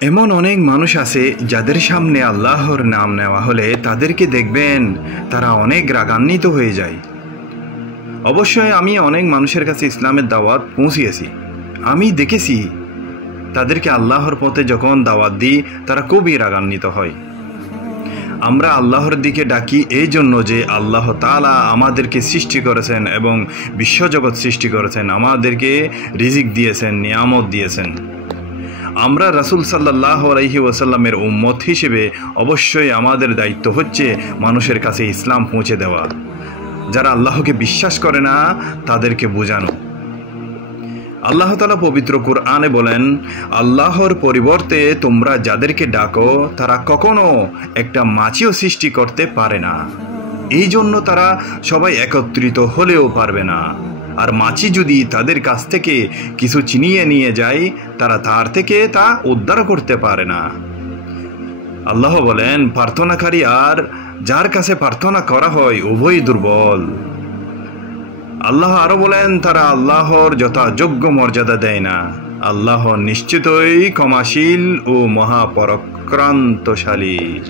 এমন অনেক মানুষ আছে যাদের সামনে আল্লাহর নাম নেওয়া হলে তাদেরকে দেখবেন তারা অনেক রাগান্বিত হয়ে যায়। অবশ্যই আমি অনেক মানুষের কাছে ইসলামের দাওয়াত পৌঁছিয়েছি। আমি দেখেছি তাদেরকে আল্লাহর পথে যখন দাওয়াত দিই তারা খুবই রাগান্বিত হয়। আমরা আল্লাহর দিকে ডাকি এই জন্য যে আল্লাহ তাআলা আমাদেরকে সৃষ্টি করেছেন এবং বিশ্বজগৎ সৃষ্টি করেছেন, আমাদেরকে রিজিক দিয়েছেন, নিয়ামত দিয়েছেন। আমরা রাসূল সাল্লাল্লাহু আলাইহি ওয়াসাল্লামের উম্মত হিসেবে অবশ্যই আমাদের দায়িত্ব হচ্ছে মানুষের কাছে ইসলাম পৌঁছে দেওয়া। যারা আল্লাহকে বিশ্বাস করে না তাদেরকে বোঝানো। আল্লাহ তাআলা পবিত্র কুরআনে বলেন, আল্লাহর পরিবর্তে তোমরা যাদেরকে ডাকো তারা কখনো একটা মাছিও সৃষ্টি করতে পারে না। এই জন্য তারা সবাই একত্রিত হলেও পারবে না। আর মাছি যদি তাদের কাছ থেকে কিছু ছিনিয়ে নিয়ে যায় তারা তার থেকে তা উদ্ধার করতে পারে না। আল্লাহ বলেন, প্রার্থনাকারী আর যার কাছে প্রার্থনা করা হয় উভয়ই দুর্বল। আল্লাহ আরো বলেন, তারা আল্লাহর যথাযোগ্য মর্যাদা দেয় না। আল্লাহ নিশ্চিতই ক্ষমাশীল ও মহাপরাক্রান্তশালী।